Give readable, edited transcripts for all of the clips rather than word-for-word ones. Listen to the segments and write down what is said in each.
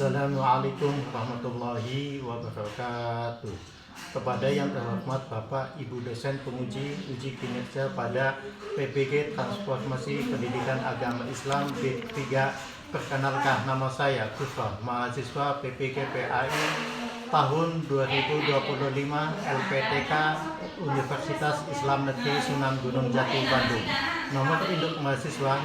Assalamualaikum warahmatullahi wabarakatuh. Kepada yang terhormat Bapak Ibu dosen penguji uji kinerja pada PPG Transformasi Pendidikan Agama Islam B3, perkenalkan nama saya Kufar, mahasiswa PPG PAI tahun 2025 LPTK Universitas Islam Negeri Sunan Gunung Jati Bandung. Nomor induk mahasiswa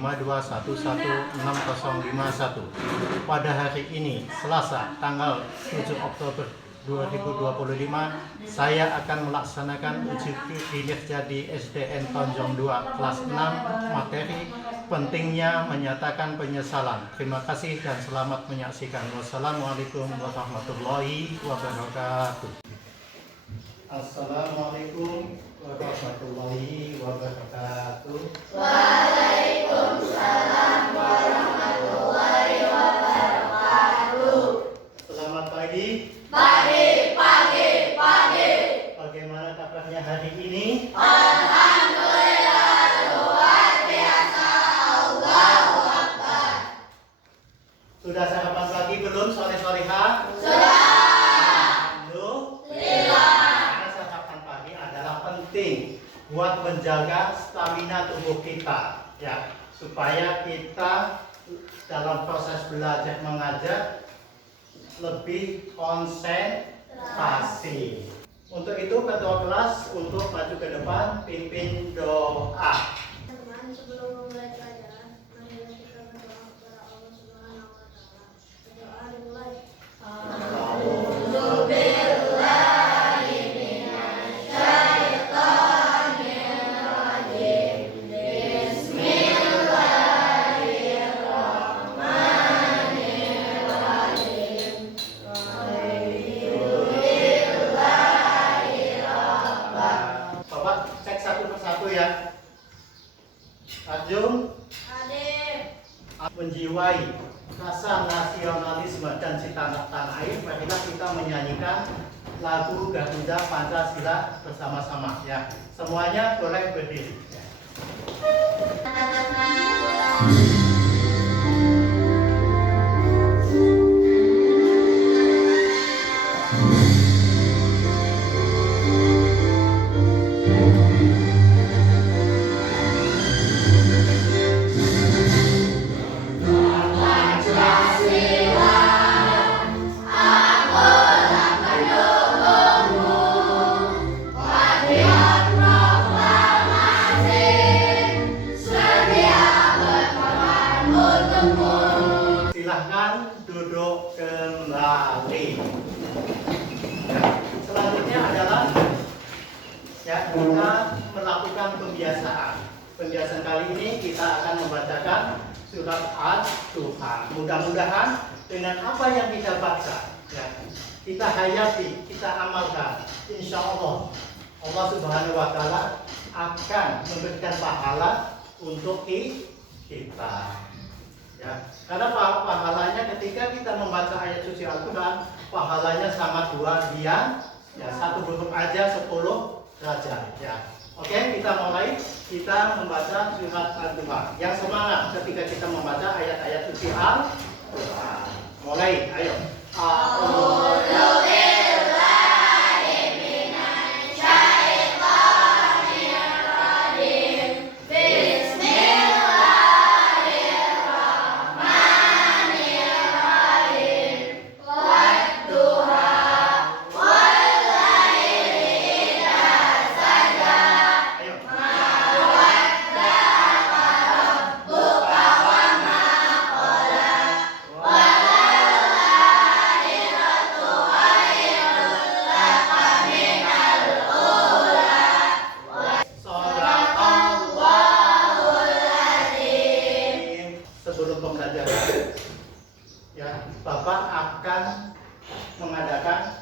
5252116051. Pada hari ini, Selasa, tanggal 7 Oktober 2025, saya akan melaksanakan uji kinerja di SDN Tonjong 2 kelas 6, materi pentingnya menyatakan penyesalan. Terima kasih dan selamat menyaksikan. Wassalamualaikum warahmatullahi wabarakatuh. Assalamualaikum warahmatullahi wabarakatuh. Waalaikumsalam warahmatullahi wabarakatuh. Selamat pagi. Pagi. Bagaimana kabarnya hari ini? Alhamdulillah, luar biasa. Allahu Akbar. Sudah sarapan pagi belum, sore-soreha? Sudah. Karena sarapan pagi adalah penting buat menjaga stamina tubuh kita, ya, supaya kita dalam proses belajar mengajar lebih konsentrasi. Untuk itu ketua kelas untuk maju ke depan pimpin doa. Teman, sebelum memulai pelajaran, marilah kita berdoa kepada Allah Subhanahu wa Ta'ala. Berdoa dimulai. Bapak cek satu persatu ya. Ajung menjiwai rasa nasionalisme dan cinta tanah air, marilah kita menyanyikan lagu Garuda Pancasila bersama-sama ya. Semuanya boleh berdiri. Silahkan duduk kembali. Ya, selanjutnya adalah ya, kita melakukan pembiasaan. Pembiasaan kali ini kita akan membacakan surat Al-Duha. Mudah-mudahan dengan apa yang kita baca, ya, kita hayati, kita amalkan. Insya Allah, Allah Subhanahu wa Ta'ala akan memberikan pahala untuk kita. Ya, karena pahalanya ketika kita membaca ayat suci Al-Quran, pahalanya sangat luar biasa. Ya, satu huruf aja 10 derajat. Ya. Oke, kita mulai. Kita membaca surat Al-Duha. Yang semangat ketika kita membaca ayat-ayat suci Al-Quran. Mulai, ayo. Sebelum pembelajaran, ya, Bapak akan mengadakan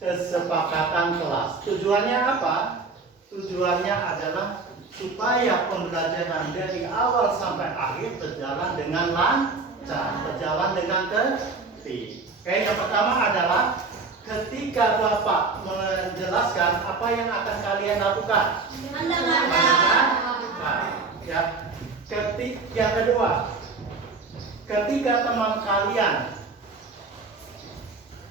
kesepakatan kelas. Tujuannya apa? Tujuannya adalah supaya pembelajaran dari awal sampai akhir berjalan dengan lancar, berjalan dengan tertib. Oke, yang pertama adalah ketika Bapak menjelaskan apa yang akan kalian lakukan. Mendengarkan. Ya. Yang kedua, ketika teman kalian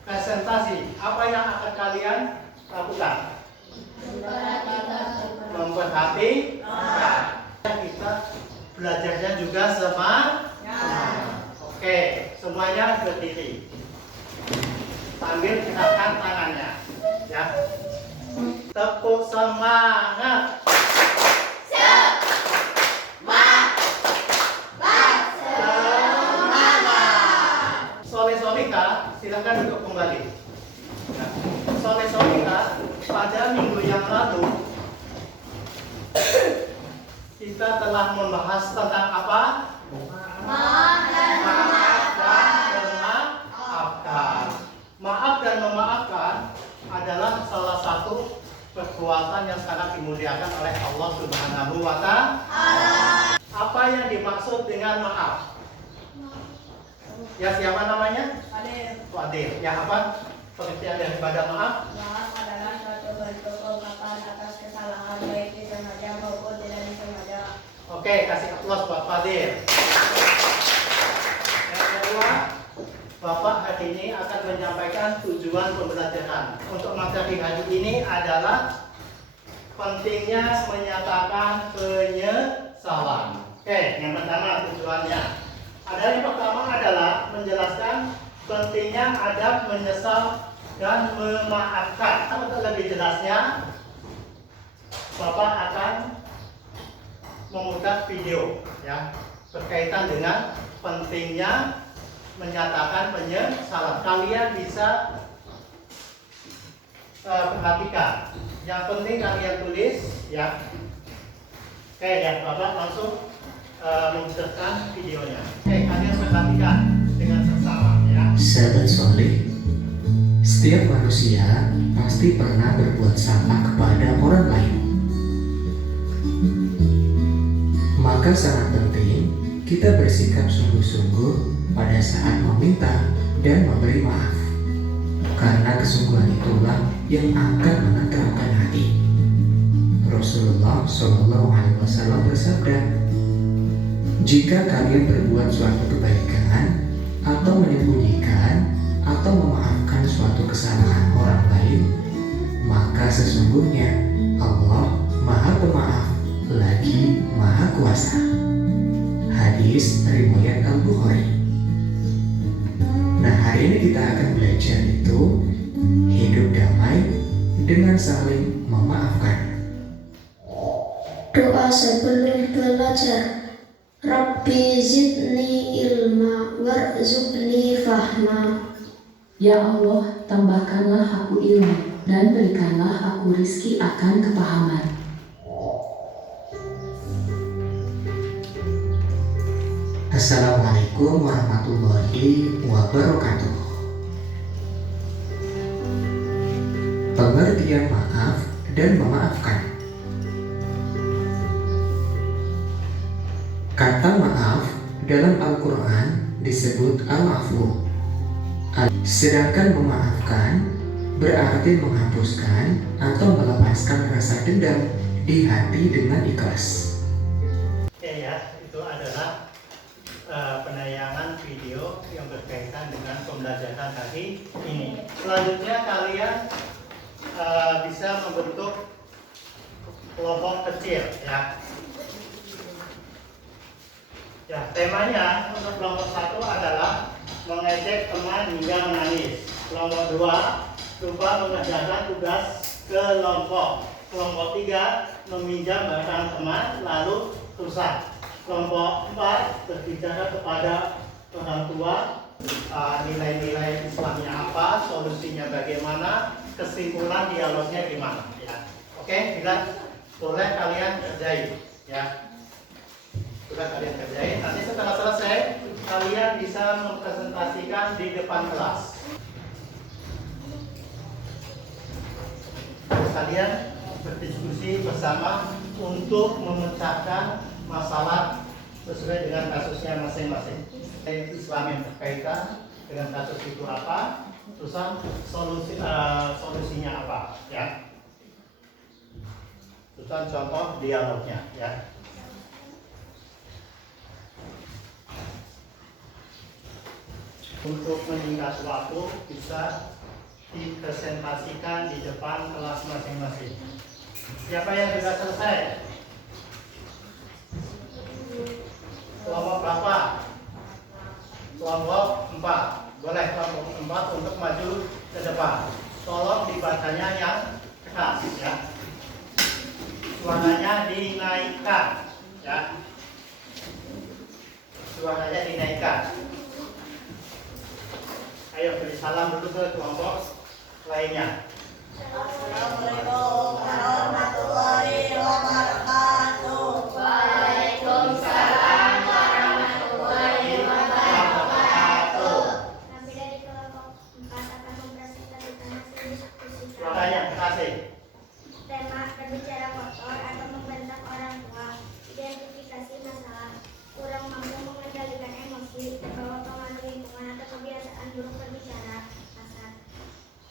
presentasi, apa yang akan kalian lakukan? Memperhatikan. Kita belajarnya juga Oke, semuanya berdiri. Sambil gerakan tangannya, ya. Tepuk semangat. Soleh-solihah, silakan duduk kembali. Ya. Soleh-solihah, pada minggu yang lalu kita telah membahas tentang apa? Maaf dan memaafkan. Maaf dan memaafkan adalah salah satu perbuatan yang sangat dimuliakan oleh Allah Subhanahu wa Ta'ala. Apa yang dimaksud dengan maaf? Ya, siapa namanya? Fadil. Ya, apa pengertian daripada maaf? Maaf adalah suatu bentuk ungkapan atas kesalahan baik disengaja maupun tidak disengaja. Oke, kasih aplaus buat Fadil. Yang kedua, Bapak hari ini akan menyampaikan tujuan pembelajaran. Untuk materi hari ini adalah pentingnya menyatakan penyesalan. Oke, yang pertama tujuannya. Yang pertama adalah menjelaskan pentingnya adab menyesal dan memaafkan. Untuk lebih jelasnya, Bapak akan memutar video ya berkaitan dengan pentingnya menyatakan penyesalan. Kalian bisa perhatikan. Yang penting kalian tulis ya. Oke ya, Bapak langsung memutarkan videonya. Oke, kalian perhatikan dengan seksama ya. Sahabat soleh, setiap manusia pasti pernah berbuat salah kepada orang lain. Maka sangat penting kita bersikap sungguh-sungguh pada saat meminta dan memberi maaf. Karena kesungguhan itulah yang akan menenteramkan hati. Rasulullah SAW bersabda, jika kalian berbuat suatu kebaikan atau menyembunyikan atau memaafkan suatu kesalahan orang lain, maka sesungguhnya Allah Maha Pemaaf lagi Maha Kuasa. Hadis riwayat Al-Bukhari. Nah, hari ini kita akan belajar itu hidup damai dengan saling memaafkan. Doa sebelum belajar. Rabbi zidni ilma warzuqni fahma. Ya Allah, tambahkanlah aku ilmu dan berikanlah aku rizki akan kepahaman. Assalamualaikum warahmatullahi wabarakatuh. Pengertian maaf dan memaafkan. Kata maaf dalam Al-Quran disebut al-afwu. Sedangkan memaafkan berarti menghapuskan atau melepaskan rasa dendam di hati dengan ikhlas. Oke ya, itu adalah penayangan video yang berkaitan dengan pembelajaran hari ini. Selanjutnya kalian bisa membentuk kelompok kecil ya. Ya, temanya untuk kelompok 1 adalah mengejek teman hingga menangis. Kelompok 2, coba mengerjakan tugas kelompok. Kelompok 3, meminjam barang teman lalu rusak. Kelompok 4, berbicara kepada orang tua, nilai-nilai Islamnya apa, solusinya bagaimana, kesimpulan dialognya gimana ya. Oke, bila boleh kalian kerjain ya. Sudah kalian kerjain, nanti setelah selesai kalian bisa mempresentasikan di depan kelas. Kalian berdiskusi bersama untuk memecahkan masalah sesuai dengan kasusnya masing-masing. Islam yang berkaitan dengan kasus itu apa, terusan solusinya apa ya. Terusan contoh dialognya ya. untuk menyingkat waktu bisa dipresentasikan di depan kelas masing-masing. Siapa yang sudah selesai? Kelompok berapa? Kelompok 4. Boleh kelompok 4 untuk maju ke depan. Tolong dibacanya yang keras ya. Suaranya dinaikkan ya. Suaranya dinaikkan. Ayo beri salam dulu ke kelompok lainnya. Assalamualaikum warahmatullahi wabarakatuh. Waalaikumsalam warahmatullahi wabarakatuh. Kami dari kelompok 4 akan mempresentasikan hasil diskusi Suaranya kasih. tema berbicara kotor atau membentak orang tua, identifikasi masalah, kurang mampu mengendalikan emosi, terbawa pengaruh lingkungan atau kebiasaan buruk berbicara kasar,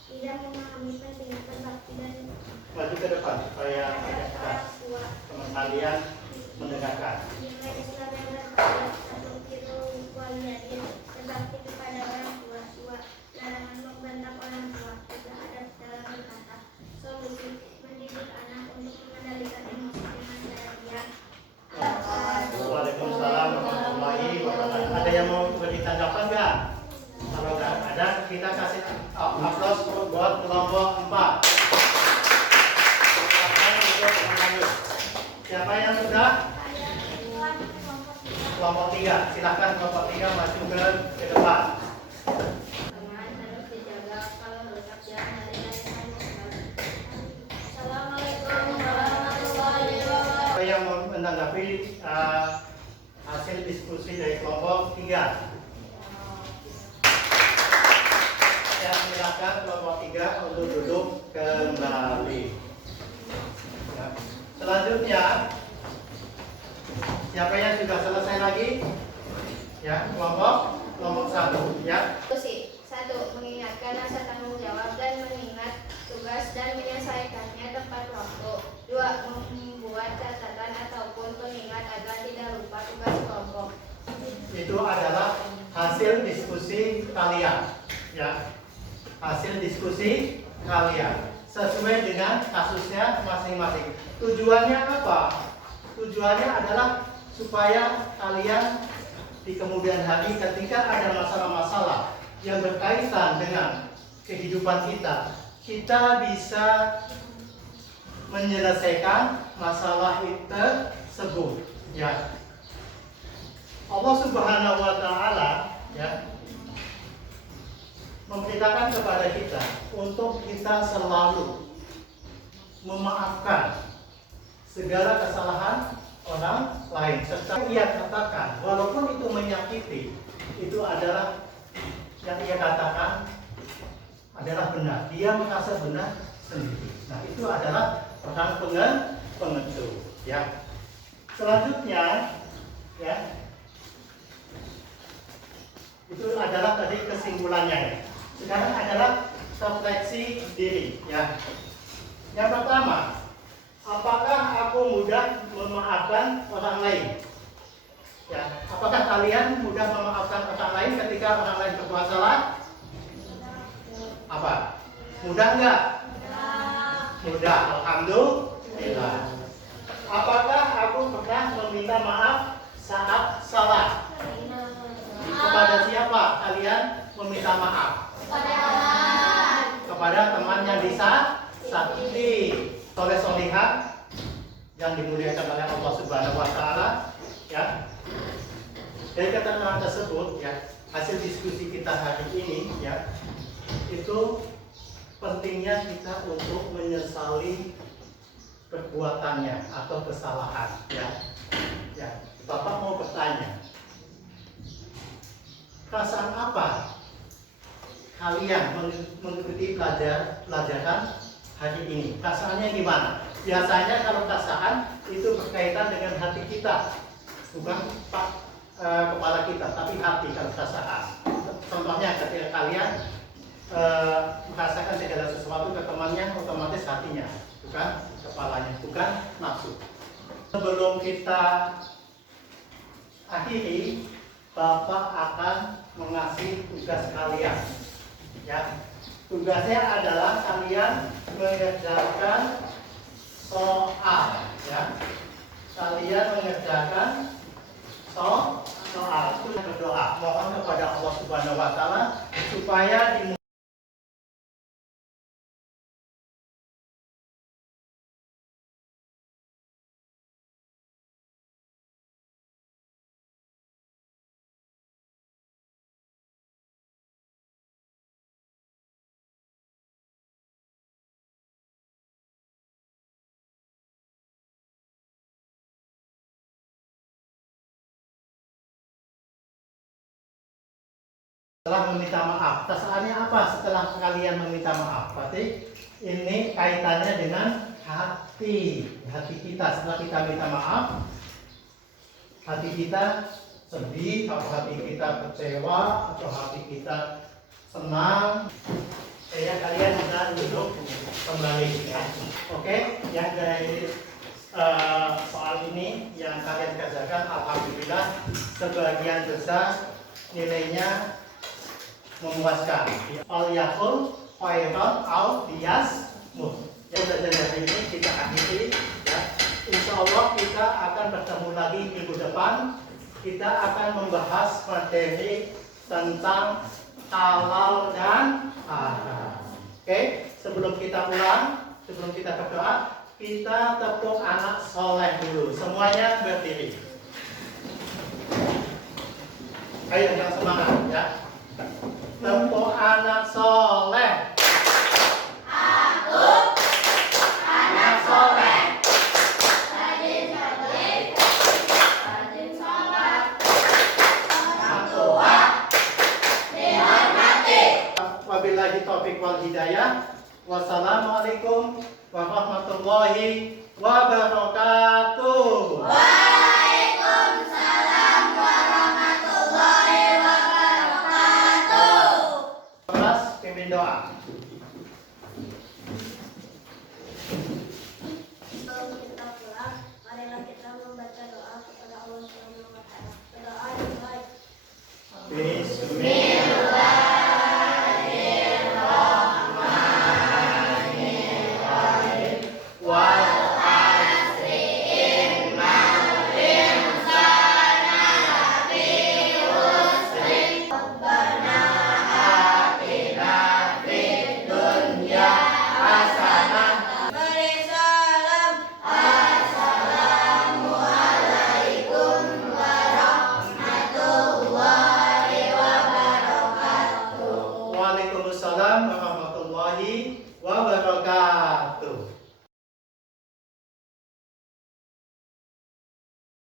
tidak memahami pentingnya berbakti dan Maju ke depan supaya terhadap kita orang tua. teman kalian mendengarkan. Nilai Islam yang berkaitan satu itu waliyadin, berbakti kepada orang tua. 2. Larangan membentak orang tua. 3. Adab dalam berkata. Solusi mendidik anak untuk mengendalikan emosi dengan cara diam. Waalaikumsalam warahmatullahi wabarakatuh. Ada yang mau beri tanggapan nggak? Kalau nggak ada, kita kasih aplaus buat kelompok 4. Silakan untuk menlanjut. Siapa yang sudah? Kelompok 3. Silakan kelompok 3 maju ke depan. Teman harus dijaga, kalau rusak jangan dari-dari saja. Assalamualaikum warahmatullahi wabarakatuh. Siapa yang mau menanggapi hasil diskusi dari kelompok 3? Saya silakan kelompok 3 untuk duduk kembali. Ya. Selanjutnya, siapa yang sudah selesai lagi? Ya, kelompok 1 ya. Diskusi 1. Mengingatkan rasa tanggung jawab dan mengingat tugas dan menyelesaikannya tepat waktu. 2. Membuat catatan ataupun pengingat agar tidak lupa tugas kelompok. Itu adalah hasil diskusi kalian ya. Hasil diskusi kalian sesuai dengan kasusnya masing-masing. Tujuannya apa? Tujuannya adalah supaya kalian di kemudian hari ketika ada masalah-masalah yang berkaitan dengan kehidupan kita, kita bisa menyelesaikan masalah itu tersebut ya. Allah Subhanahu wa taala ya memberitakan kepada kita untuk kita selalu memaafkan segala kesalahan orang lain, serta ia katakan walaupun itu menyakiti, itu adalah yang ia katakan adalah benar, dia merasa benar sendiri. Nah, itu adalah orang pengecut ya. Selanjutnya ya, itu adalah tadi kesimpulannya ya. Sekarang adalah refleksi diri ya. Yang pertama, apakah aku mudah memaafkan orang lain? Ya, apakah kalian mudah memaafkan orang lain ketika orang lain berbuat salah? Apa? Mudah enggak? Mudah, alhamdulillah. Apakah aku pernah meminta maaf saat salah? Kepada siapa kalian meminta maaf? Kepada teman yang disakiti, soleh-solihah yang dimuliakan oleh Allah Subhanahu wa taala ya. Dari keterangan tersebut ya, hasil diskusi kita hari ini ya, itu pentingnya kita untuk menyesali perbuatannya atau kesalahan ya. Ya, Bapak mau bertanya, perasaan apa kalian mengikuti pelajaran hari ini? Perasaannya gimana? Biasanya kalau perasaan itu berkaitan dengan hati kita, bukan kepala kita, tapi hati kalau perasaan. Contohnya ketika kalian merasakan segala sesuatu ke temannya, otomatis hatinya, bukan kepalanya, bukan nafsu. Sebelum kita akhiri Bapak akan mengasih tugas kalian. Ya, tugasnya adalah kalian mengerjakan soal. Ya, kalian mengerjakan soal. Itu berdoa, mohon kepada Allah Subhanahu Wa Taala supaya setelah meminta maaf. Tasaannya apa setelah kalian meminta maaf? Berarti ini kaitannya dengan hati kita. Setelah kita minta maaf, hati kita sedih, atau hati kita kecewa, atau hati kita senang. Ya, kalian bisa duduk kembali. Ya. Oke, yang dari soal ini yang kalian kerjakan, alhamdulillah sebagian besar nilainya memuaskan. Al yakul khairan au liyasmut. Ya, belajar hari ini kita akhiri. Ya. Insya Allah kita akan bertemu lagi minggu depan. Kita akan membahas materi tentang halal dan haram. Oke, sebelum kita pulang, sebelum kita berdoa, kita tepuk anak soleh dulu. Semuanya berdiri. Ayo dengan semangat ya. Tepuk anak soleh. Aku anak soleh, rajin sholat, rajin sholat, orang tua dihormati. Wabillahi taufiq wal hidayah. Wassalamualaikum warahmatullahi wabarakatuh. Waalaikumsalam warahmatullahi wabarakatuh. Kelas pimpin doa. Sebelum kita pulang, marilah kita membaca doa kepada Allah Subhanahu wa Ta'ala. Berdoa yang baik. Bismillahirrahmanirrahim. Wal asri innal insana lafi khusr. Rabbana atina fid dunya hasanah. Beri salam. Assalamualaikum warahmatullahi wabarakatuh. Waalaikumsalam warahmatullahi